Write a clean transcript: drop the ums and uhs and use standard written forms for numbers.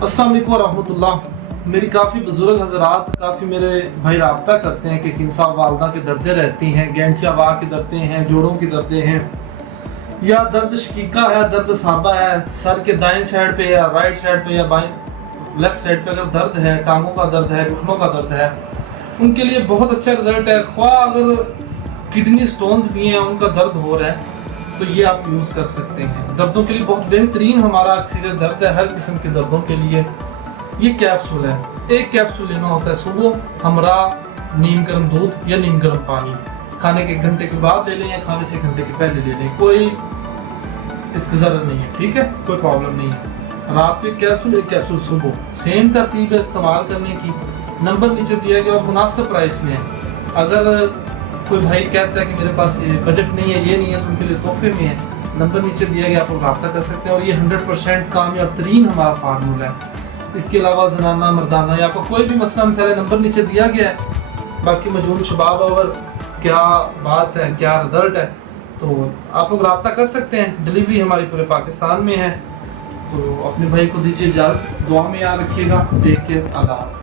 अस्सलाम वालेकुम रहमतुल्लाह। मेरी काफ़ी बुजुर्ग हजरात, काफ़ी मेरे भाई रब्ता करते हैं कि किम साहब वालदा के दर्दें रहती हैं, गैंठिया वाह की दर्दें हैं, जोड़ों की दर्दें हैं, या दर्द शकीका है, दर्द साबा है, सर के दाएं साइड पे या राइट साइड पे या बाएं लेफ्ट साइड पे अगर दर्द है, टांगों का दर्द है, घुटनों का दर्द है, उनके लिए बहुत अच्छा रिजल्ट है। ख्वाह अगर किडनी स्टोन्स भी हैं, उनका दर्द हो रहा है तो ये आप यूज़ कर सकते हैं। दर्दों के लिए बहुत बेहतरीन हमारा अक्सर दर्द है, हर किस्म के दर्दों के लिए ये कैप्सूल है। एक कैप्सूल लेना होता है सुबह हमरा नीम गर्म दूध या नीम गर्म पानी, खाने के 1 घंटे के बाद ले लें या खाने से 1 घंटे के पहले ले लें, कोई इसकी ज़रूरत नहीं है, ठीक है, कोई प्रॉब्लम नहीं है। रात को कैप्सूल, एक कैप्सूल सुबह, सेम तरतीब है इस्तेमाल करने की। नंबर नीचे दिया गया और मुनासिब प्राइस में है। अगर कोई भाई कहता है कि मेरे पास बजट नहीं है, ये नहीं है, तो उनके लिए तोहफे में है। नंबर नीचे दिया गया, आप लोग रब्ता कर सकते हैं और ये 100% कामयाब तरीन हमारा फार्मूला है। इसके अलावा जनाना मर्दाना या आपका कोई भी मसला मसाला, नंबर नीचे दिया गया है। बाकी मजूद शबाब और क्या बात है, क्या रिजल्ट है, तो आप लोग रब्ता कर सकते हैं। डिलीवरी हमारी पूरे पाकिस्तान में है। तो अपने भाई को दीजिए इजाज़त, दुआ में याद रखिएगा। टेक केयर, अल्लाह हाफ़िज़।